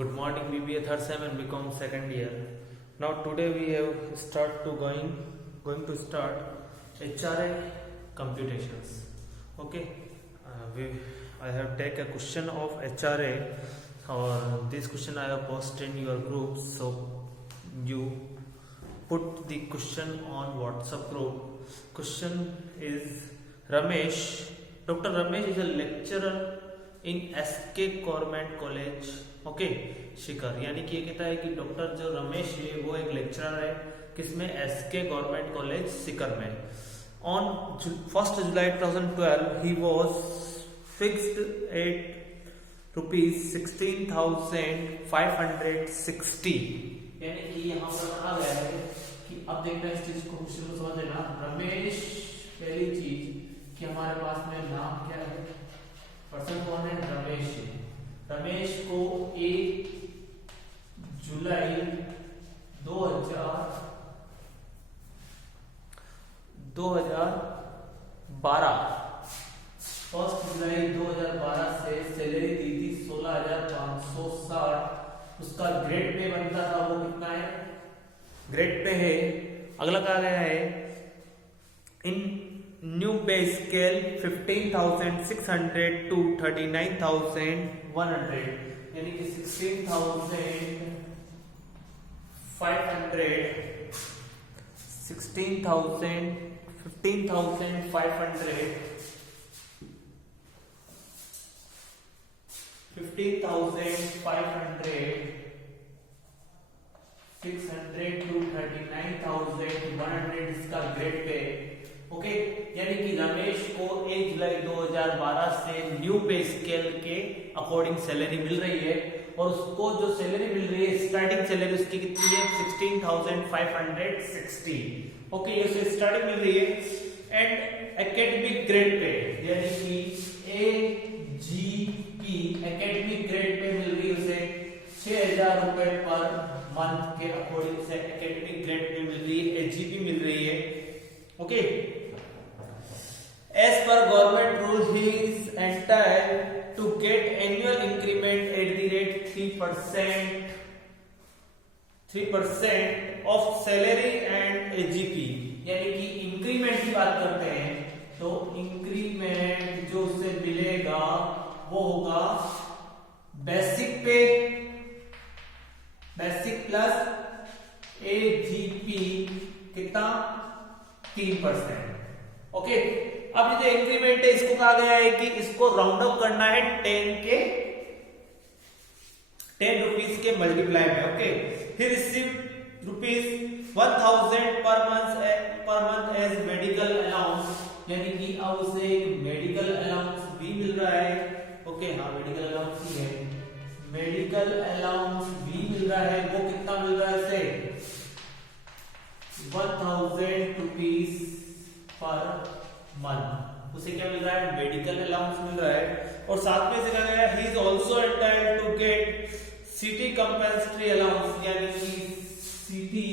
Good morning, BBA third sem and BCom second year. Now today we have going to start HRA computations. Okay, I have take a question of HRA, or this question I have posted in your group. So you put the question on WhatsApp group. Question is Ramesh. Dr. Ramesh is a lecturer in SK Government College. Okay Shikhar, यानी कि ये कहता है कि doctor जो रमेश है वो एक लेक्चरर है किसमें, एसके गवर्नमेंट कॉलेज शिखर में. On 1 July 2012 he was fixed at ₹16,560. यानी कि यहाँ पर आ गया है कि अब देखना इस चीज को क्वेश्चन को समझ लेना. रमेश, पहली चीज कि हमारे पास में नाम क्या है, पर्सन कौन है, रमेश है. रमेश को 1 जुलाई 2012 1 जुलाई 2012 से सैलरी दी थी 16,560. उसका ग्रेड पे बनता था, वो कितना है, ग्रेड पे है. अगला कहा गया है इन न्यू पे स्केल 15,600 टू 39,100, यानी कि 15,500 600 टू 39,100 इसका ग्रेड पे. ओके, यानी कि रमेश को 1 जुलाई 2012 से न्यू पे स्केल के अकॉर्डिंग सैलरी मिल रही है, और उसको जो सैलरी मिल रही है, स्टार्टिंग सैलरी उसकी कितनी है, 16,560. ओके, ये उसे स्टार्टिंग मिल रही है. एंड एकेडमिक ग्रेड पे, यानी कि AGP एकेडमिक ग्रेड पे मिल रही है उसे 6,000 रुपए पर मंथ के अकॉर्डिंग से एकेडमिक ग्रेड पे मिल रही है, AGP मिल रही है. Okay, as per government rule he is entitled to get annual increment at the rate 3% of salary and AGP. यानी कि इंक्रीमेंट की बात करते हैं तो इंक्रीमेंट जो उसे मिलेगा वो होगा बेसिक पे, बेसिक प्लस AGP कितना, 3%. ओके, अब ये जो इंक्रीमेंट है इसको कहा गया है कि इसको राउंड अप करना है 10 रुपीज के मल्टीप्लाई में. ओके, ही receive ₹1,000 per month as medical allowance, यानी कि अब उसे एक मेडिकल अलाउंस भी मिल रहा है. ओके, हाँ मेडिकल अलाउंस ही है, मेडिकल अलाउंस भी मिल रहा है. वो कितना मिल रहा है उसे, ₹1,000 पर मंथ. उसे क्या मिल रहा है, मेडिकल अलाउंस मिल रहा है. और साथ में से कहा गया he is also entitled to get city compulsory allowance, यानी कि सिटी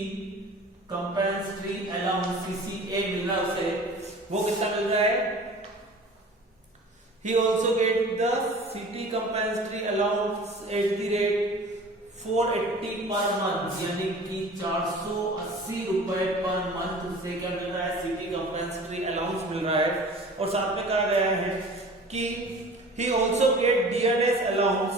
कंपल्सरी अलाउंस CCA मिल रहा है उसे. वो कितना मिल रहा है, he also get the city compulsory allowance at the rate 480 per month, यानी कि 480 रुपए पर मंथ उसे क्या मिल रहा है, सिटी कंपल्सरी अलाउंस मिल रहा है. और साथ में कहा गया है कि ही आल्सो गेट DAS अलाउंस,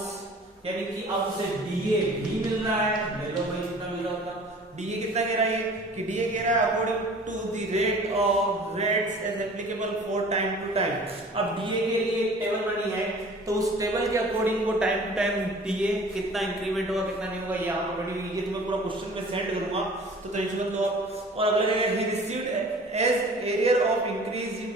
यानी कि अब उसे DA भी मिल रहा है. ले लो भाई, कितना मिल रहा होगा, DA कितना कह रहा है कि DA कह रहा है according to the rate of rates as applicable for time to time. अब DA के लिए एक टेबल बनी है, तो उस टेबल के अकॉर्डिंग वो टाइम टू टाइम DA कितना इंक्रीमेंट होगा कितना नहीं होगा, यहाँ पर बड़ी हुई है. तुम्हें पूरा क्वेश्चन में सेंड करूंगा तो टेंशन मत लो. और अगला जगह he received as arrear of increase in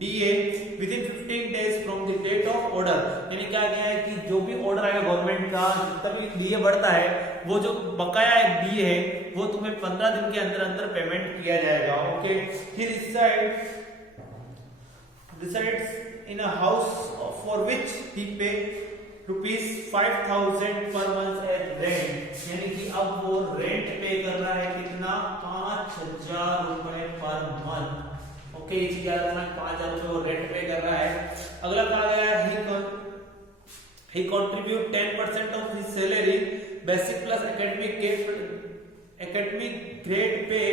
DA within 15 days from the date of order. यानी क्या गया है कि जो भी ऑर्डर आएगा गवर्नमेंट का, जितना भी DA बढ़ता है, वो जो बकाया एक DA है वो तुम्हें 15 दिन के अंदर अंदर पेमेंट किया जाएगा. Okay, he resides in a house for which he pay ₹5,000 per month as rent, यानी कि अब वो रेंट पे कर रहा है कितना, 5,000 रुपए पर मंथ. ओके, क्या करना है, 5,000 रुपए वो रेंट पे कर रहा है. अगला कहा गया है he contribute 10% of his salary basic plus academic grade pay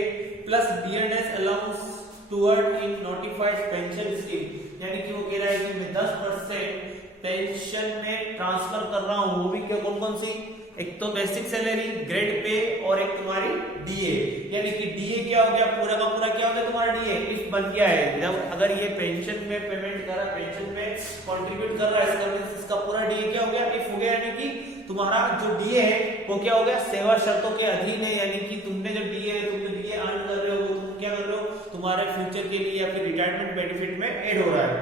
plus DNS allowance toward in notified pension scheme। यानी कि वो कह रहा है कि मैं 10% पेंशन में ट्रांसफर कर रहा हूं, वो भी क्या कौन कौन सी, एक तो बेसिक सैलरी, ग्रेड पे और एक तुम्हारी डीए। यानी कि डीए क्या हो गया, पूरा का पूरा क्या हो गया तुम्हारा डीए, इफ बन गया है जब अगर ये पेंशन में पेमेंट कर रहा है, पेंशन में कंट्रीब्यूट कर रहा है, इसका पूरा डीए क्या हो गया, इफ हो गया। यानी कि तुम्हारा जो डीए है वो क्या हो गया, सेवा शर्तों के अधीन है। यानी कि तुमने जो डीए अर्न कर रहे हो वो तुम क्या कर रहे हो, तुम्हारे फ्यूचर के लिए या फिर रिटायरमेंट बेनिफिट में ऐड हो रहा है।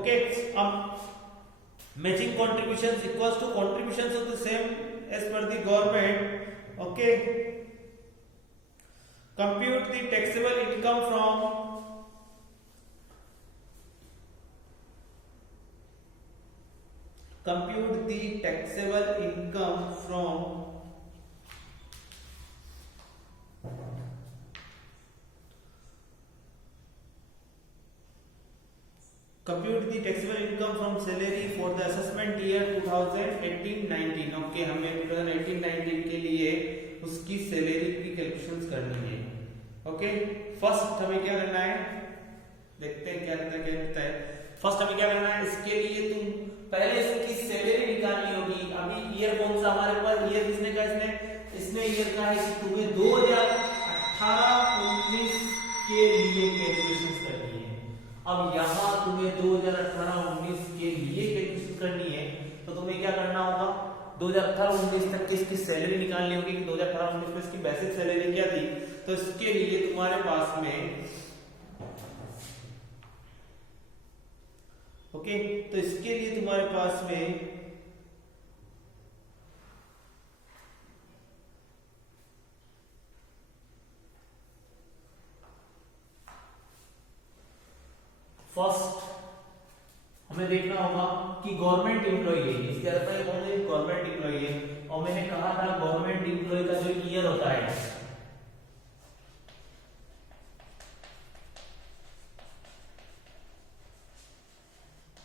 ओके, अब matching contributions equals to contributions of the same as per the government। okay, compute the taxable income from compute the taxable income from salary for the assessment year 2018-19। Okay, हमें 2018-19 के लिए उसकी salary की calculations करनी है। Okay, first हमें क्या करना है, देखते हैं क्या रहता है। फर्स्ट हमें क्या करना है, इसके लिए तुम पहले इसकी सैलरी निकालनी होगी। अभी ईयर कौन सा हमारे पास, ईयर किसने का, इसने ईयर का है कि तुम्हें 2018-19 के लिए कैलकुलेशंस करनी है। अब यहाँ तुम्हें 2018-19 के लिए कैलकुलेशन करनी है, तो तुम्हें क्या करना होगा, 2018-19 तक की इसकी सैलरी निकालनी होगी कि 2018-19 में इसकी बेसिक सैलरी क्या थी। तो इसके लिए तुम्हारे पास में ओके, तो इसके लिए तुम्हारे पास में फर्स्ट हमें देखना होगा कि गवर्नमेंट एम्प्लॉय है, इसके अंदर कौन है, गवर्नमेंट एम्प्लॉय है। और मैंने कहा था गवर्नमेंट एम्प्लॉय का जो ईयर होता है,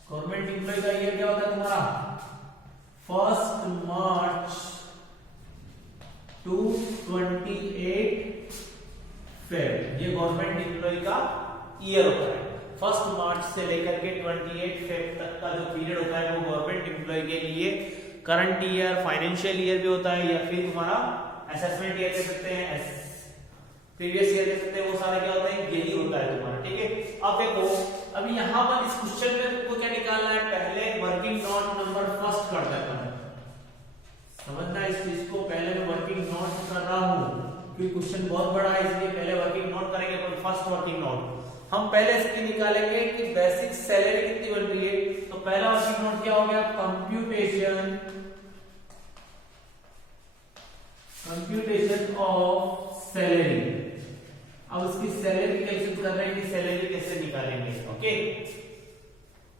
गवर्नमेंट एम्प्लॉय का ईयर क्या होता है तुम्हारा, 1 मार्च टू 28 फेब। ये गवर्नमेंट एम्प्लॉय का ईयर होता है। 1 मार्च से लेकर के 28 फेब तक का जो पीरियड होता है वो गवर्नमेंट एम्प्लॉय के लिए करंट ईयर, फाइनेंशियल ईयर भी होता है, या फिर तुम्हारा असेसमेंट ईयर कह सकते हैं, प्रीवियस ईयर कह सकते हैं। वो सारा क्या होता है, यही होता है तुम्हारा। ठीक है, अब देखो, अभी यहाँ पर इस क्वेश्चन में तुमको क्या निकालना है, पहले वर्किंग नोट नंबर फर्स्ट कर देना है। समझना इस चीज को, पहले मैं वर्किंग नोट कर रहा हूँ क्योंकि क्वेश्चन बहुत बड़ा है, इसलिए पहले वर्किंग नोट करेंगे। फर्स्ट वर्किंग नोट हम पहले इसकी निकालेंगे कि बेसिक सैलरी कितनी बन रही है। तो पहला वर्किंग नोट क्या हो गया, कंप्यूटेशन ऑफ सैलरी। अब उसकी सैलरी कैलकुलेट कर रहे हैं कि सैलरी कैसे निकालेंगे। ओके,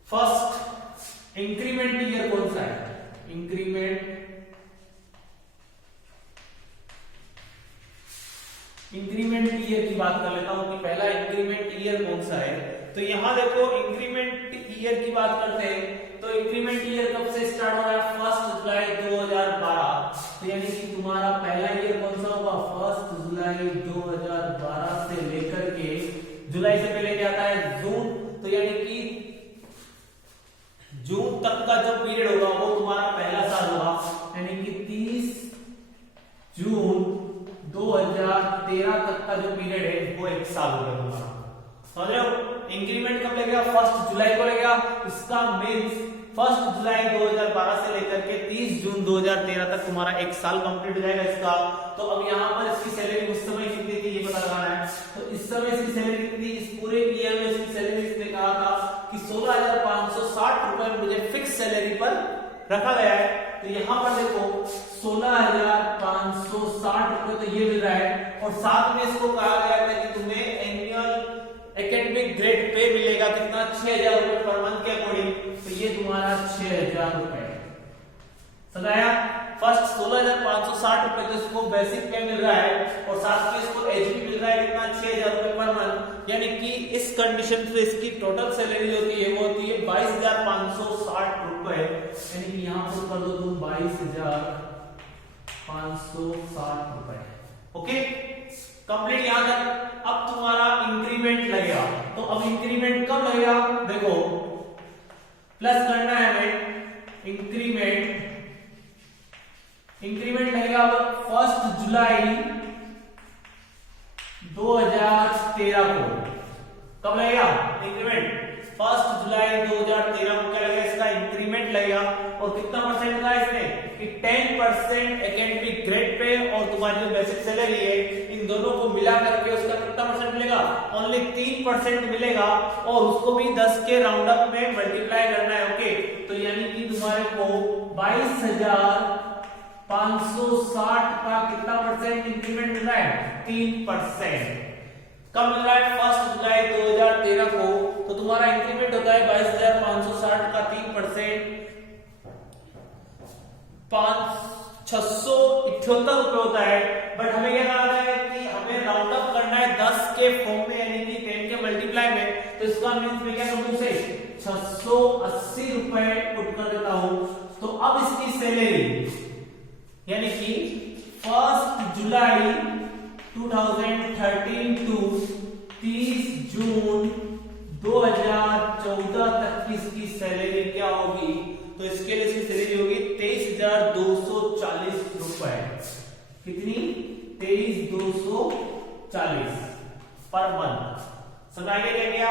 फर्स्ट इंक्रीमेंट ईयर कौन सा है, इंक्रीमेंट ईयर की बात कर लेता हूं कि पहला इंक्रीमेंट ईयर कौन सा है। तो यहां देखो, इंक्रीमेंट ईयर की बात करते हैं तो इंक्रीमेंट ईयर कब से स्टार्ट हो रहा है, 1 जुलाई 2012। तो यानी कि तुम्हारा पहला ईयर कौन सा होगा, 1 जुलाई 2012 से लेकर के, जुलाई से पहले क्या आता है, जून। तो यानी कि जून तक का जो पीरियड होगा वो तुम्हारा पहला साल होगा। यानी कि 30 जून 2013 तक का जो पीरियड है वो 1 साल हो गया तुम्हारा। समझ रहे हो, इंक्रीमेंट कब लगेगा, 1 जुलाई को लगेगा। इसका मींस 1 जुलाई 2012 से लेकर के 30 जून 2013 तक तुम्हारा 1 साल कंप्लीट हो जाएगा इसका। तो अब यहाँ पर इसकी सैलरी उस समय कितनी थी ये पता लगाना है। तो इस समय इसकी सैलरी कितनी, इस पूरे ईयर में इसकी सैलरी इसने कहा था कि 16,560 रुपए मुझे फिक्स सैलरी पर रखा गया है। तो यहाँ पर देखो 16,560 रुपए तो ये मिल रहा है, और साथ में इसको कहा गया था कि तुम्हें एनुअल एकेडमिक ग्रेड पे मिलेगा कितना, 6,000 रुपए पर मंथ के अकॉर्डिंग। तो ये तुम्हारा 6,000 रुपए समझाया। फर्स्ट 16,560 रुपए तो इसको बेसिक पे मिल रहा है, और साथ में इसको एचपी मिल रहा है कितना, 6,000 रुपए पर मंथ। यानी कि इस कंडीशन पे इसकी टोटल सैलरी होती है वो होती है 22,560 रुपए। यानी कि यहाँ पर कर 22,560 रुपए। ओके, कंप्लीट यहां तक। अब तुम्हारा इंक्रीमेंट लगेगा, तो अब इंक्रीमेंट कब लगेगा देखो, प्लस करना है हमें। इंक्रीमेंट लगेगा अब 1 जुलाई 2013 को। कब लगेगा इंक्रीमेंट? 1 जुलाई 2013 को क्या लगेगा? इसका इंक्रीमेंट लगेगा। और कितना परसेंट का है इसमें कि 10% एकेडमिक ग्रेड पे और तुम्हारी जो बेसिक सैलरी है, इन दोनों को मिला करके उसका कितना परसेंट मिलेगा? ओनली 3% मिलेगा, और उसको भी 10 के राउंड अप में मल्टीप्लाई करना है। ओके, तो यानी कि तुम्हारे को 22,560 का कितना परसेंट इंक्रीमेंट मिल रहा है? 3%। कब मिल रहा है? 1 जुलाई 2013 को। तो तुम्हारा इंक्रीमेंट होता है 22,560 का 3%, 678 रुपए होता है। बट हमें क्या करना है कि हमें राउंड अप करना है 10 के फॉर्म में, यानी कि 10 के मल्टीप्लाई में। तो इसका मींस मैं क्या कर दूं से 680 रुपए पुट कर देता हूं। तो अब इसकी सैलरी यानी कि 1 जुलाई 2013 टू 30 जून 2014 तक की इसकी सैलरी क्या होगी? तो इसके लिए इसकी सैलरी होगी 23,240 रुपए। कितनी? 23,240 पर मंथ। समझ आगे क्या किया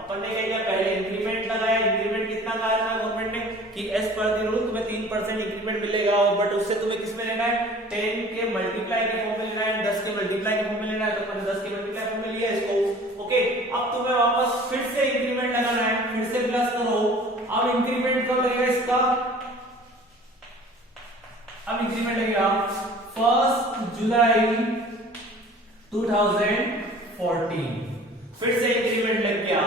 अपन ने? क्या किया? पहले इंक्रीमेंट लगाया। इंक्रीमेंट कितना कहा है गवर्नमेंट ने कि एज पर द रूल तुम्हें 3% इंक्रीमेंट मिलेगा, और बट उससे तुम्हें किस में लेना है? 10 के मल्टीप्लाई के फॉर्म में लेना है, 10 के मल्टीप्लाई के फॉर्म में लेना है। तो अपन 10 के मल्टीप्लाई फॉर्म में लिया इसको। ओके, अब तुम्हें वापस फिर से इंक्रीमेंट लगाना है, फिर से प्लस करो। अब इंक्रीमेंट कब लगेगा इसका? अब इंक्रीमेंट लगेगा 1 जुलाई 2014। फिर से इंक्रीमेंट लग गया।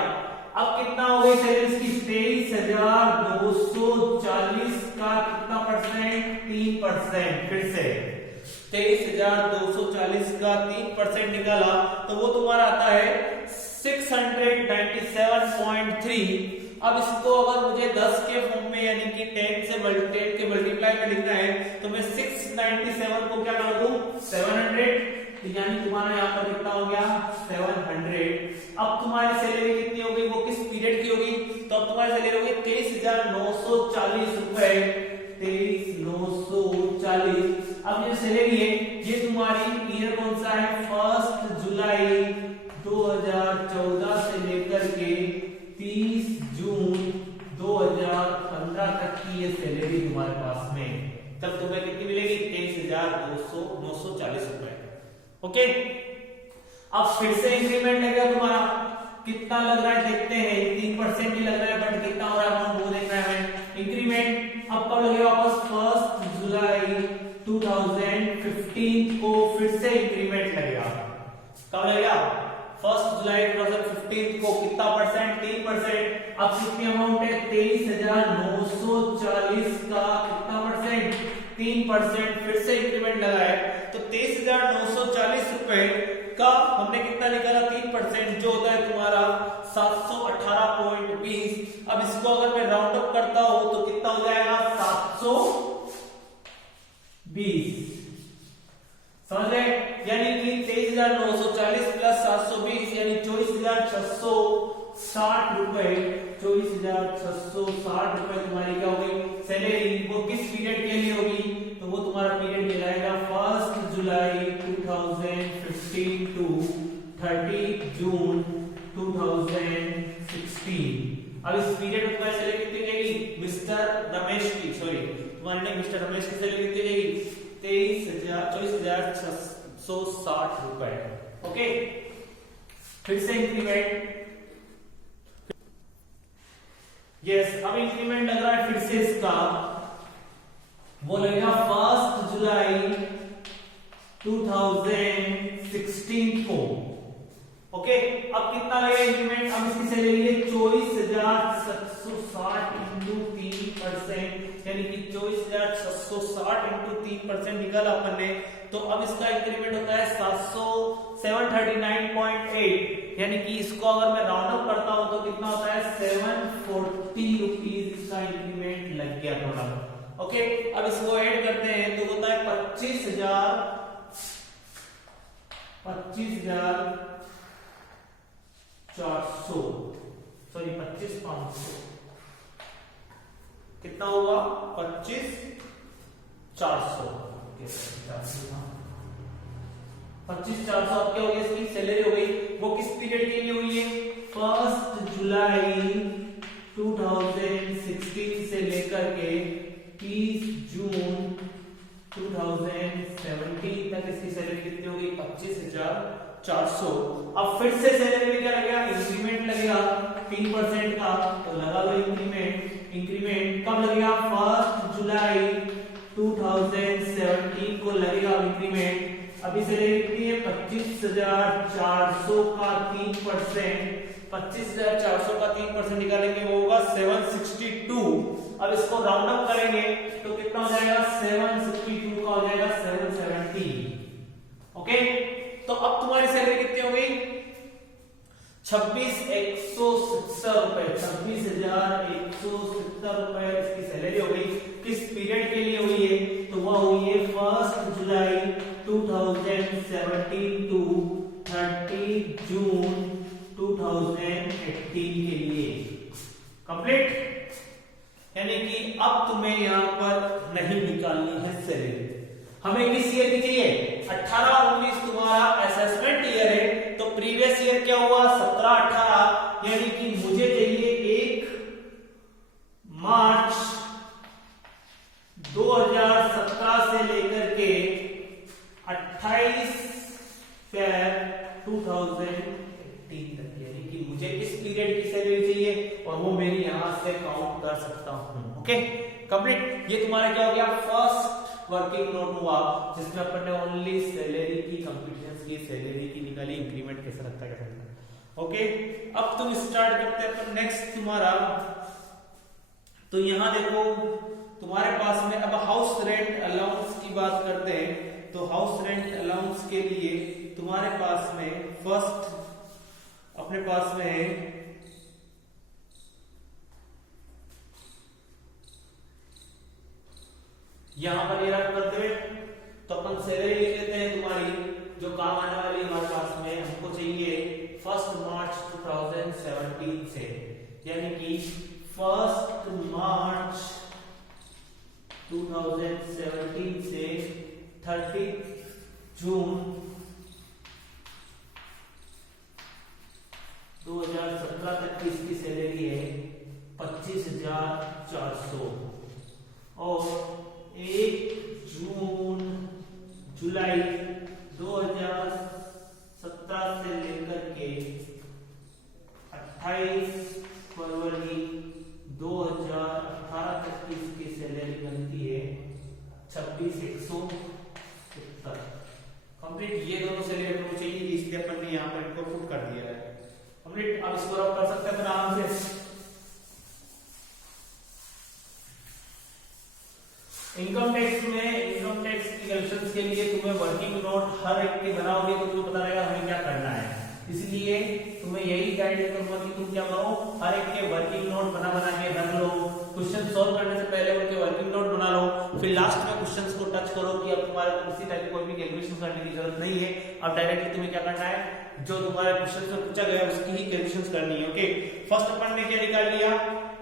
अब कितना हो गई सैलरी इसकी? 23,240 का कितना परसेंट? 3%। फिर से 23,240 का 3% निकाला तो वो तुम्हारा आता है 697.3। अब इसको अगर मुझे 10 के फॉर्म में यानी कि 10 के मल्टीप्लाई में लिखना है, तो मैं 697 को क्या कर दूं? 700। तो यानी तुम्हारा यहाँ पर कितना हो गया? 700। अब तुम्हारी सैलरी कितनी होगी? वो किस पीरियड की होगी? तो अब तुम्हारी सैलरी होगी 23,940 रुपए। 23,940। अब ये सैलरी है, ये तुम्हारी ईयर कौन सा है? 1 जुलाई 2014 से लेकर के 30 जून 2015 तक की ये सैलरी तुम्हारे पास में। तब तुम्हें कितनी मिलेगी? 23,940 रुपए। ओके, अब फिर से इंक्रीमेंट लगेगा तुम्हारा। कितना लग रहा है देखते हैं। 3% ही लग रहा है, बट कितना हो रहा है अमाउंट वो देखना है हमें। इंक्रीमेंट अब कब लगेगा? वापस 1 जुलाई 2015 को फिर से इंक्रीमेंट लगेगा। कब लगेगा? 1 जुलाई 2015 को। कितना परसेंट? 3%। अब कितनी अमाउंट है? 23,940 का कितना परसेंट? 3%। फिर से इंक्रीमेंट लगा है, तो 23,940 रुपए का हमने कितना निकाला? 3%, जो होता है तुम्हारा 718.20। अब इसको अगर मैं राउंड अप करता हूं तो कितना हो जाएगा? 720। समझ रहे? यानी कि 23,940 प्लस 720 यानी 24,660 रुपए। 24,660 रुपए तुम्हारी क्या होगी सैलरी? वो किस पीरियड के लिए होगी? तो वो तुम्हारा पीरियड कहलाएगा 1 जुलाई 2015 टू 30 जून 2016। अब इस पीरियड में तुम्हारी सैलरी कितनी जाएगी? मिस्टर रमेश की, सॉरी तुम्हारे मिस्टर रमेश की सैलरी कितनी जाएगी? 24,660 रुपए। ओके, फिर से इंक्रीमेंट। यस, अब इंक्रीमेंट लग रहा है फिर से इसका, वो लगेगा 1 जुलाई 2016 को। ओके, अब कितना लगेगा इंक्रीमेंट? अब इसकी सैलरी है 24,760 इंटू 3%, यानी कि 24,660 इंटू 3% निकाला अपन ने। तो अब इसका इंक्रीमेंट होता है 739.8, यानी कि इसको अगर मैं राउंड अप करता हूं तो कितना होता है? 740 रुपीज इसका इंक्रीमेंट लग गया थोड़ा। ओके, अब इसको ऐड करते हैं तो होता है 25,400 सॉरी 25,500 कितना होगा 25,400 25,400 अब क्या हो गया इसकी सैलरी हो गई। वो किस पीरियड के लिए हुई है 1 जुलाई 2016 से लेकर के 30 जून 2017 तक इसकी सैलरी कितनी होगी 25,400। अब फिर से सैलरी में क्या लगेगा इंक्रीमेंट लगेगा 3% का, तो लगा लो इंक्रीमेंट कब लगेगा 1 जुलाई 2017 को लगेगा इंक्रीमेंट। अभी सैलरी कितनी है 25,400 का 3%, 25,400 का 3% निकालेंगे वो होगा 762। अब इसको राउंड अप करेंगे तो कितना हो जाएगा 762 का हो जाएगा 770। ओके, तो अब तुम्हारी सैलरी कितनी हो गई 26,170 रुपए, 26,170 रुपए इसकी सैलरी हो गई। किस पीरियड के लिए हुई है तो वह हुई है 1 जुलाई 2017 टू 30 जून 2018 के लिए कंप्लीट। यानी कि अब तुम्हें यहां पर नहीं निकालनी है सैलरी, हमें किस ईयर की चाहिए 18 और 19 तुम्हारा असेसमेंट ईयर है, तो प्रीवियस ईयर क्या हुआ 17-18, यानी कि मुझे चाहिए 1 मार्च 2017 से लेकर के 28 फरवरी 2018 तक, यानी कि मुझे किस पीरियड की सैलरी चाहिए और वो मेरी यहां से काउंट कर सकता हूं। ओके कंप्लीट, ये तुम्हारा क्या हो गया फर्स्ट वर्किंग नोट हुआ जिसमें अपन ने ओनली सैलरी की कंप्यूटेशंस की, सैलरी की निकाली, इंक्रीमेंट कैसे लगता है। ओके, अब तुम स्टार्ट करते हैं अपन नेक्स्ट तुम्हारा। तो यहां देखो तुम्हारे पास में अब हाउस रेंट अलाउंस की बात करते हैं, तो हाउस रेंट अलाउंस के लिए तुम्हारे पास में फर्स्ट अपने पास में है यहां पर ये रख करते हैं, तो अपन सैलरी ले लेते हैं तुम्हारी जो काम आने वाली हमारे पास में, हमको चाहिए 1 मार्च 2017 से, यानी कि 1 मार्च 2017 से 30 जून 2017 तक की इसकी सैलरी है 25,400 और 1 जून जुलाई 2017 से लेकर के 28 फरवरी 2018 तक की इसकी सैलरी बनती है 26,170 कंप्लीट। ये दोनों सैलरी अपन को चाहिए, इसलिए अपन ने यहाँ पर इनको पुट कर दिया है कंप्लीट। अब इसको रब कर सकते हैं आराम से। इनकम टैक्स में इनकम टैक्स की कैलकुलेशंस के लिए तुम्हें वर्किंग नोट हर एक के बनाओगे तो तुम्हें पता रहेगा हमें क्या करना है, इसलिए तुम्हें यही गाइड करूंगा कि तुम क्या करो हर एक के वर्किंग नोट बना के रख लो, क्वेश्चन सॉल्व करने से पहले उनके वर्किंग नोट बना लो, फिर लास्ट में क्वेश्चंस को टच करो कि अब तुम्हारे को किसी टाइप की कोई भी कैलकुलेशन करने की जरूरत नहीं है, अब डायरेक्टली तुम्हें क्या करना है जो तुम्हारे क्वेश्चन में पूछा गया उसकी ही कैलकुलेशंस करनी है। ओके, फर्स्ट अपन ने क्या निकाल लिया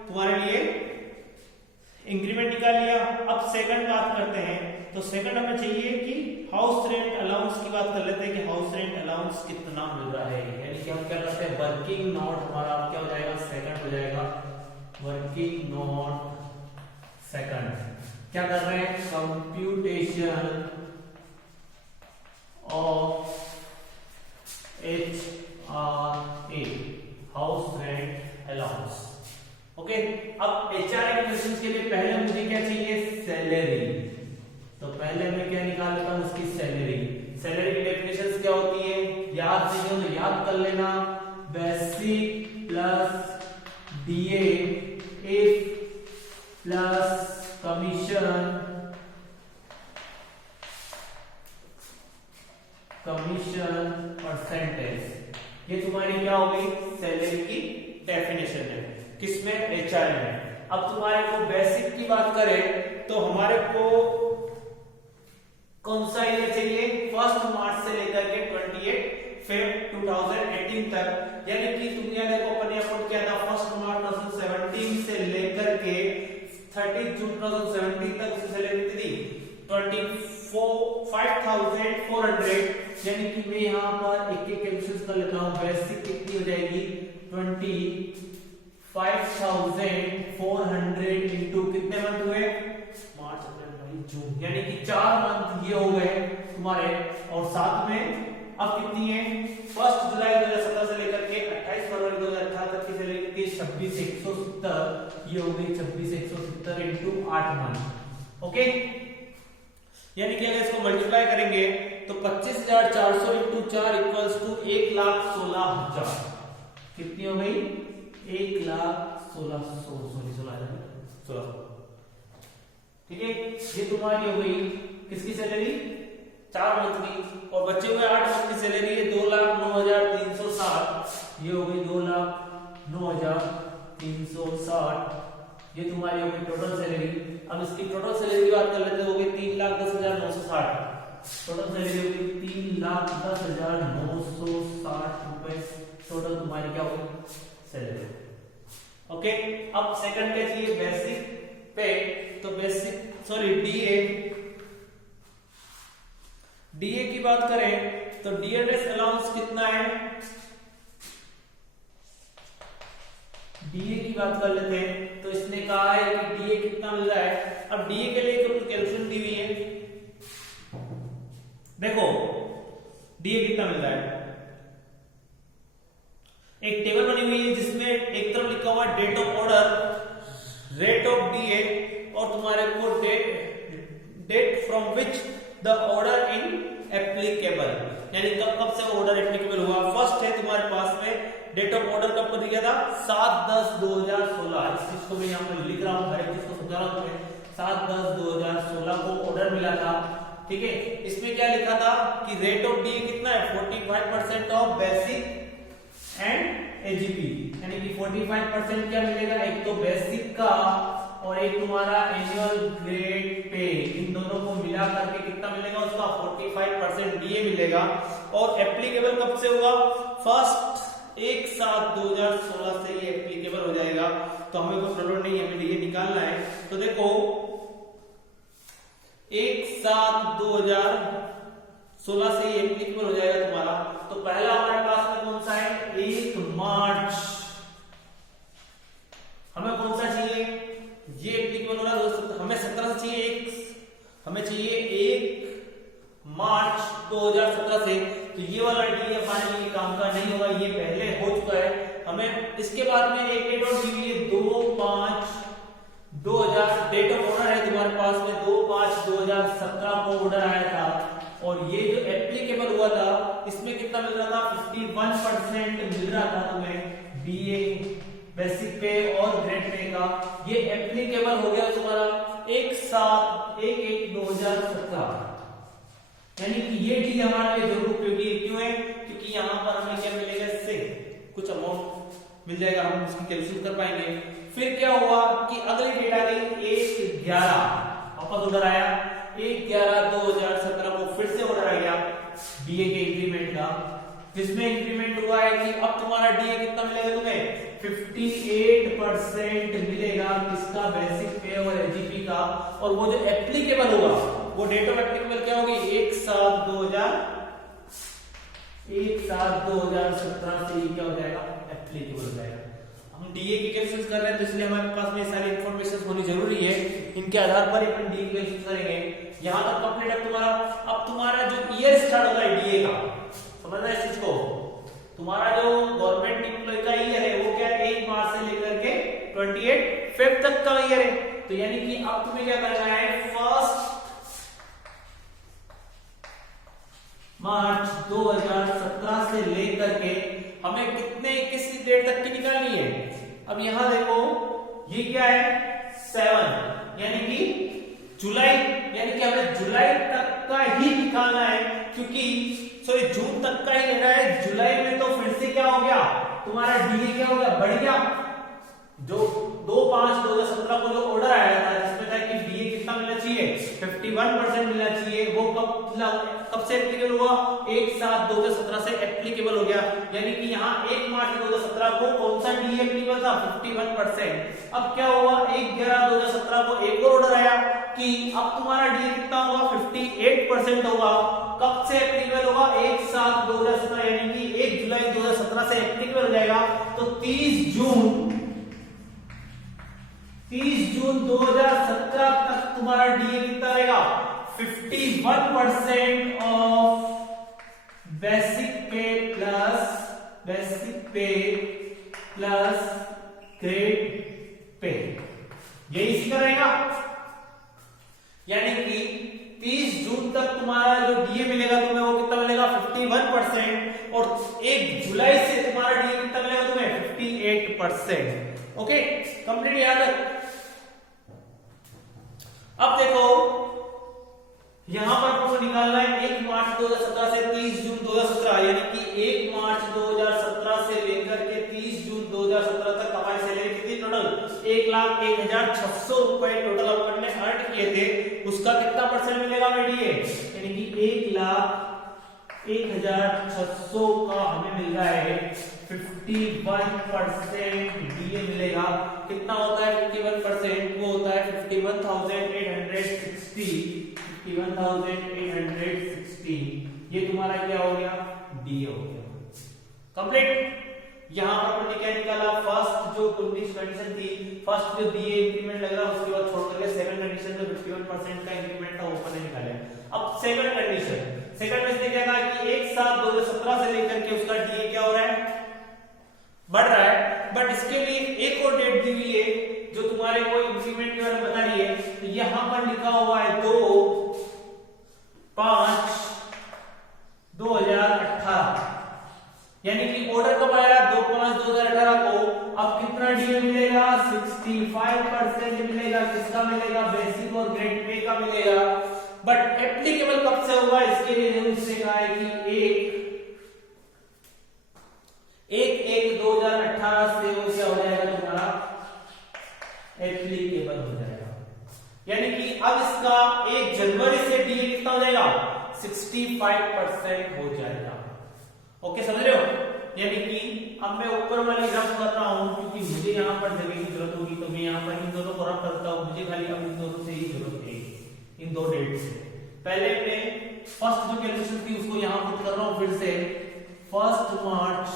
तुम्हारे लिए इंक्रीमेंट निकाल लिया। अब सेकंड बात करते हैं, तो सेकंड हमें चाहिए कि हाउस रेंट अलाउंस की बात कर लेते हैं कि हाउस रेंट अलाउंस कितना मिल रहा है, यानी कि हम क्या करते हैं वर्किंग नोट हमारा क्या हो जाएगा सेकंड हो जाएगा, वर्किंग नोट सेकंड क्या कर रहे हैं computation of HRA house rent allowance. Okay, अब HRA कैलकुलेशन के लिए पहले मुझे क्या चाहिए सैलरी, तो पहले मैं क्या निकाल लेता हूं उसकी सैलरी। सैलरी की डेफिनेशंस क्या होती है याद नहीं हो तो याद कर लेना, basic plus DA plus commission percentage, ये तुम्हारी क्या हो गई सैलरी की डेफिनेशन है किसमें HRA में। अब तुम्हारे को बेसिक की बात करें तो हमारे को कौन सा ईयर चाहिए, 1 मार्च से लेकर के 28 फेब 2018 तक, यानी कि दुनिया ने को अपने अप्रोच किया था 1 मार्च 2017 से लेकर के 30 जून 2017 तक, उससे सैलरी थी 54,400, यानी कि मैं यहाँ पर एक एक कैलकुलेशन कर लेता हूँ। बेसिक कितनी हो जाएगी 25,400 इंटू कितने मंथ हुए, मार्च अप्रैल मई जून, यानी कि 4 मंथ ये हो गए तुम्हारे। और साथ में अब कितनी है, 1 जुलाई 2017 से लेकर के 28 फरवरी 2018 तक की सैलरी कितनी, 26,170, ये हो गई 26,170 इंटू 8 मंथ। ओके, यानी कि अगर इसको मल्टीप्लाई करेंगे तो 25,400 इंटू 4 इक्वल्स टू 1,16,000, कितनी हो गई 1,16,16, ठीक है। ये तुम्हारी हो गई किसकी सैलरी, 4 मंथ की, और बचे हुए 8 मंथ की सैलरी है 2,09,360, ये हो गई 2,09,360, ये तुम्हारी हो गई टोटल सैलरी। अब इसकी टोटल सैलरी की बात कर लेते हैं, हो गई 3,10,960, टोटल सैलरी हो गई 3,10,960 रुपए, टोटल तुम्हारी क्या होगी सैलरी। ओके, अब सेकंड क्या चाहिए, बेसिक पे, तो बेसिक डीए की बात करें तो डीएनएस अलाउंस कितना है, डीए की बात कर लेते हैं। तो इसने कहा है कि डीए कितना मिल रहा है। अब डीए के लिए कैलकुलेशन दी हुई है, देखो डीए कितना मिल रहा है, एक टेबल बनी हुई है जिसमें एक तरफ लिखा हुआ date of order, rate of DA, और तुम्हारे को date from which the order in applicable, यानी कब से ऑर्डर एप्लीकेबल हुआ। फर्स्ट है तुम्हारे पास में डेट ऑफ ऑर्डर कब को दिया था, 7/10/2016, इस चीज को मैं यहाँ पर लिख रहा हूँ, हर एक चीज को समझा रहा हूँ तुम्हें। 7/10/2016 को ऑर्डर मिला था, ठीक है। इसमें क्या लिखा था कि रेट ऑफ डी कितना है, 45% ऑफ बेसिक एंड एजीपी, यानी कि 45% क्या मिलेगा, एक तो बेसिक का और एक तुम्हारा एनुअल ग्रेड पे, इन दोनों को मिला करके कितना मिलेगा उसका 45% डीए मिलेगा। और एप्लीकेबल कब से होगा, 1/7/2016 से ये एप्लीकेबल हो जाएगा। तो हमें कोई प्रॉब्लम नहीं है, हमें डीए निकालना है। तो देखो 1/7/2016 से ये एप्लीकेबल हो जाएगा तुम्हारा। तो पहला हमारे पास में कौन सा है, 1 मार्च, हमें कौन सा चाहिए, ये एप्लीकेबल हो रहा है हमें 17 से चाहिए, हमें चाहिए 1 मार्च 2017 से। तो ये वाला डीए फाइनली काम का नहीं होगा, ये पहले हो चुका है। हमें इसके बाद में एक डेट और दी हुई है 2/5/2000, डेट ऑफ ऑर्डर है तुम्हारे पास में 2/5/2017 को ऑर्डर आया था। और ये जो एप्लीकेबल हुआ था इसमें कितना मिल रहा था, 51% मिल रहा था तुम्हें डीए बेसिक पे और ग्रेड पे का। ये एप्लीकेबल हो गया तुम्हारा 1/7/1/1/2017, यानी कि ये डी हमारे लिए जरूर उपयोगी क्यों है, क्योंकि यहाँ पर हमें क्या मिलेगा, इससे कुछ अमाउंट मिल जाएगा, हम इसकी कैलकुलेशन कर पाएंगे। फिर क्या हुआ कि अगली डेट आ गई 1/11, वापस ऑर्डर आया 1/11/2017 को फिर से ऑर्डर आ गया डीए के इंक्रीमेंट का, जिसमें इंक्रीमेंट हुआ है कि अब तुम्हारा डीए कितना मिलेगा तुम्हें, 58% मिलेगा किसका, बेसिक पे और एजीपी का। और वो जो एप्लीकेबल होगा वो डेट ऑफ एप्लीकेबल क्या होगी, 1/7/2017 से क्या हो जाएगा, एप्लीकेबल हो जाएगा। हम डीए की कैलकुलेशन कर रहे हैं तो इसलिए हमारे पास में सारी इंफॉर्मेशन होनी जरूरी है, इनके आधार पर अपन डीए की कैलकुलेशन करेंगे। यहां तक कंप्लीट। अब तुम्हारा जो ईयर स्टार्ट होता है डीए का, समझना इस चीज को, तुम्हारा जो गवर्नमेंट एम्प्लॉय का ईयर है वो क्या है, 1 मार्च से लेकर के 28 फेब तक का ईयर है। तो यानी कि अब तुम्हें क्या करना है, 1 मार्च 2017 से लेकर के हमें किस डेट तक की निकालनी है। अब यहां देखो ये क्या है, 7, यानी कि जुलाई, यानी कि हमें जुलाई तक का ही निकालना है, क्योंकि सॉरी जून तक का ही लेना है। जुलाई में तो फिर से क्या हो गया तुम्हारा डीए क्या हो गया, बढ़ गया। जो 2/5/2017 को जो ऑर्डर आया था जिसमें 51% मिलना चाहिए, वो कब से एप्लीकेबल हुआ? 1/7/2017 से एप्लीकेबल हो गया। यानी कि यहाँ 1 मार्च 2017 को कौन सा डीए एप्लीकेबल था? 51%। अब क्या हुआ? 1/11/2017 को एक और ऑर्डर आया कि अब तुम्हारा डीए कितना होगा? 58% होगा। कब से एप्लीकेबल होगा? 1/7/2017, यानी कि 1 जुलाई 2017 से एप्लीकेबल हो जाएगा। तो 30 जून 2017 तक तुम्हारा डीए कितना रहेगा? 51% ऑफ बेसिक पे प्लस ग्रेड पे, यही इसी का रहेगा। यानी कि 30 जून तक तुम्हारा जो डीए मिलेगा तुम्हें, वो कितना मिलेगा? 51%। और 1 जुलाई से तुम्हारा डीए कितना मिलेगा तुम्हें? 58%। ओके, कंप्लीट याद रख। अब देखो यहां पर आपको निकालना है 1 मार्च 2017 से 30 जून 2017, यानी कि 1 मार्च 2017 से लेकर के 30 जून 2017 तक हमारी सैलरी कितनी टोटल? 1,01,600 रुपए टोटल अपन ने अर्न किए थे। उसका कितना परसेंट मिलेगा हमें डीए? यानी कि 1,01,600 का हमें मिल रहा है 51% डीए मिलेगा। कितना होता है 51%? वो होता है 51,860। 51,860 ये तुम्हारा क्या हो गया? डीए हो गया। कंप्लीट। यहां पर हमने क्या निकाला? फर्स्ट जो कंडीशन थी, फर्स्ट जो डीए इंक्रीमेंट लग रहा है उसके बाद छोड़ करके सेकंड कंडीशन में 51% का इंक्रीमेंट था वो अपन ने निकाला। अब सेकंड कंडीशन, सेकंड में क्या कहा कि 1/7/2017 से लेकर के उसका डीए क्या हो रहा है? बढ़ रहा है। बट इसके लिए एक और डेट दी हुई है जो तुम्हारे को इंक्रीमेंट के बारे में बता रही है। तो यहां पर लिखा हुआ है 2/5/2018, यानी कि ऑर्डर कब आया? 2/5/2018 को। अब कितना डीए मिलेगा? 65% मिलेगा। किसका मिलेगा? बेसिक और ग्रेड पे का मिलेगा। बट एप्लीकेबल कब से होगा? इसके लिए उससे कहा है कि 1/1/2018 से वो क्या हो जाएगा तुम्हारा? एप्लीकेबल हो जाएगा। यानी कि अब इसका 1 जनवरी से डीए कितना हो जाएगा? 65% हो जाएगा। ओके, समझ रहे हो? यानी कि अब मैं ऊपर वाली रफ कर रहा हूं क्योंकि मुझे यहां पर जगह की जरूरत होगी, तो मैं यहां पर इन दोनों को रफ करता हूं। मुझे खाली अब इन दोनों से ही जरूरत है, इन दो डेट से। पहले मैं फर्स्ट जो कैलकुलेशन थी उसको यहां पुट कर रहा हूं फिर से। 1 मार्च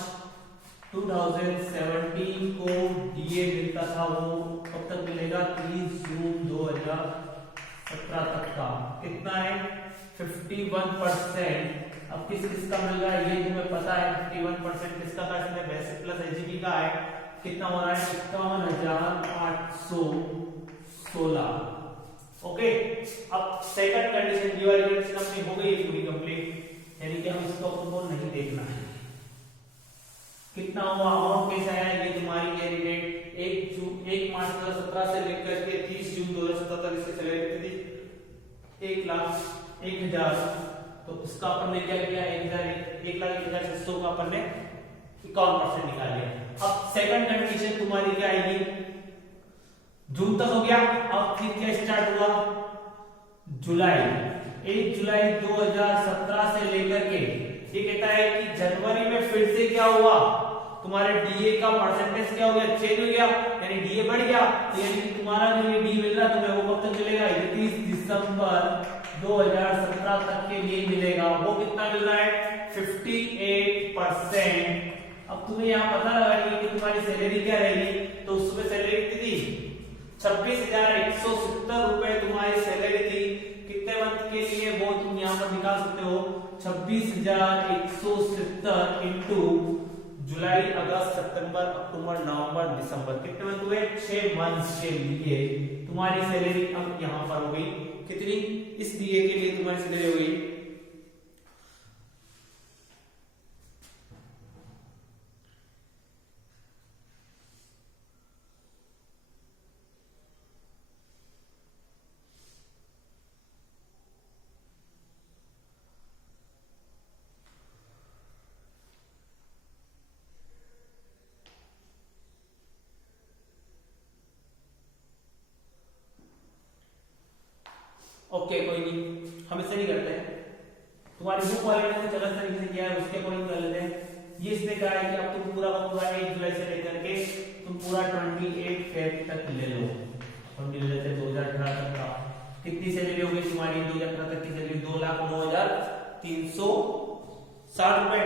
2017 को डीए मिलता था, वो कब तक मिलेगा? 30 जून 2017 तक का। कितना है? 51%। अब किस किस का मिल रहा है ये तुम्हें पता है। 51% किसका था? इसमें बेसिक प्लस एजीपी का है। कितना हो रहा है? 51,816। ओके, अब सेकंड कंडीशन, ये वाली कंडीशन अपनी हो गई पूरी कंप्लीट, यानी कि हम इसको आपको नहीं देखना है। कितना हुआ? अमाउंट कैसा है? ये तुम्हारी कैरी डेट 1 मार्च 2017 से लेकर के 30 जून 2017 तक इसकी सैलरी कितनी थी? 1,01,000। तो उसका अपन ने क्या किया? 1,01,600 का अपन ने 51% निकाल लिया। अब सेकंड कंडीशन तुम्हारी क्या आएगी? जून तक हो गया। अब फिर क्या स्टार्ट हुआ? जुलाई। 1 जुलाई 2017 से लेकर के ये कहता है कि जनवरी में फिर से क्या हुआ? तुम्हारे डीए का परसेंटेज क्या हो गया? चेंज हो गया, यानी डीए बढ़ गया। तो यानी कि तुम्हारा जो ये डीए मिल रहा है तुम्हें, वो कब तक मिलेगा? 31 दिसंबर 2017 तक के लिए मिलेगा। वो कितना मिल रहा है? 58%। अब तुम्हें यहाँ पता लगानी कि तुम्हारी सैलरी क्या रहेगी। तो उसमें सैलरी कितनी थी? 26,170 रुपए तुम्हारी सैलरी थी। कितने मंथ के लिए वो तुम यहाँ पर निकाल सकते हो? 26,170 इंटू जुलाई, अगस्त, सितंबर, अक्टूबर, नवंबर, दिसंबर। कितने मंथ हुए? 6 मंथ्स के लिए तुम्हारी सैलरी अब यहाँ पर हो गई कितनी? इस डीए के लिए तुम्हारी सैलरी हो गई ओके कोई नहीं, हम इससे नहीं करते हैं, तुम्हारी बुक वाले ने कुछ अलग तरीके से किया है, उसके अकॉर्डिंग कर लेते हैं। ये इसने कहा है कि अब तुम पूरा का पूरा 1 जुलाई से लेकर के तुम पूरा 28 फेब तक ले लो। हम ले लेते हैं 2018 तक का। कितनी सैलरी होगी तुम्हारी 2018 तक की सैलरी? 2,09,360 रुपए,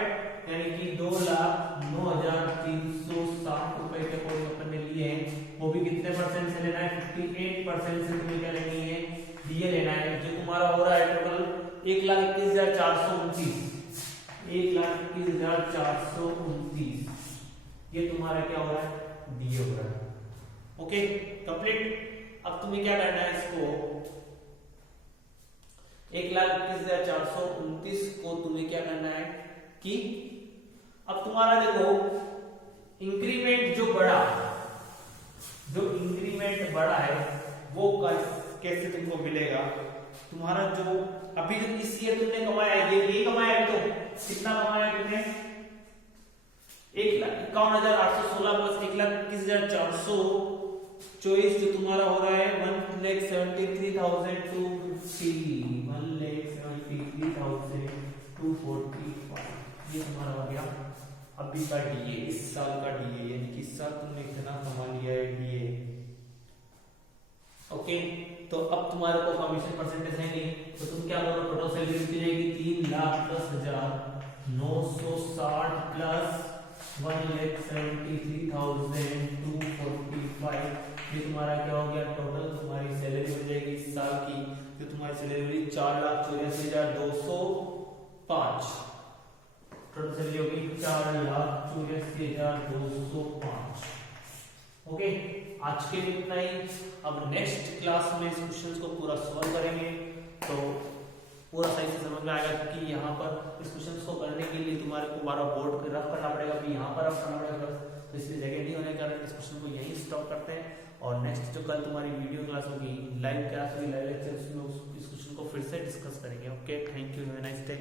यानी कि 2,09,360 रुपए के कोई अपन ने लिए हैं। वो भी कितने परसेंट से लेना है? 58% से तुम्हें क्या लेनी है? डीए लेना है, जो तुम्हारा हो रहा है टोटल 1,21,429, 1,21,429 ये तुम्हारा क्या हो रहा है? डीए हो रहा है। Okay complete. अब तुम्हें क्या करना है, इसको 1,21,429 को तुम्हें क्या करना है कि अब तुम्हारा देखो इंक्रीमेंट जो बढ़ा है वो कैसे तुमको मिलेगा? तुम्हारा जो अभी जो इस ईयर तुमने कमाया है, ये कमाया है, तो कितना कमाया है तुमने? 1,51,816 प्लस 1,21,424 जो तुम्हारा हो रहा है 1,73,245 ये तुम्हारा हो गया अभी का डीए, इस साल का डीए, यानी कि इस साल तुमने इतना कमा लिया है डीए। ओके तो अब तुम्हारे को कमीशन परसेंटेज है नहीं, तो तुम क्या करो, टोटल सैलरी कितनी रहेगी? 3,10,960 प्लस 1,73,245 ये तुम्हारा क्या हो गया? टोटल तुम्हारी सैलरी हो जाएगी इस साल की, जो तुम्हारी सैलरी हुई 4,84,205। टोटल सैलरी होगी 4,84,205। ओके आज के लिए इतना ही। अब नेक्स्ट क्लास में इस क्वेश्चन को पूरा सॉल्व करेंगे तो पूरा सही से समझ में आएगा, क्योंकि यहाँ पर इस क्वेश्चन को करने के लिए तुम्हारे को बारह बोर्ड पे रफ करना पड़ेगा, फिर यहाँ पर रफ करना पड़ेगा, तो इसलिए जगह नहीं होने के कारण इस क्वेश्चन को यहीं स्टॉप करते हैं। और नेक्स्ट जो कल तुम्हारी वीडियो क्लास होगी, लाइव क्लास होगी, लाइव लेक्चर, उसमें इस क्वेश्चन को फिर से डिस्कस करेंगे। Okay thank you, have a nice day.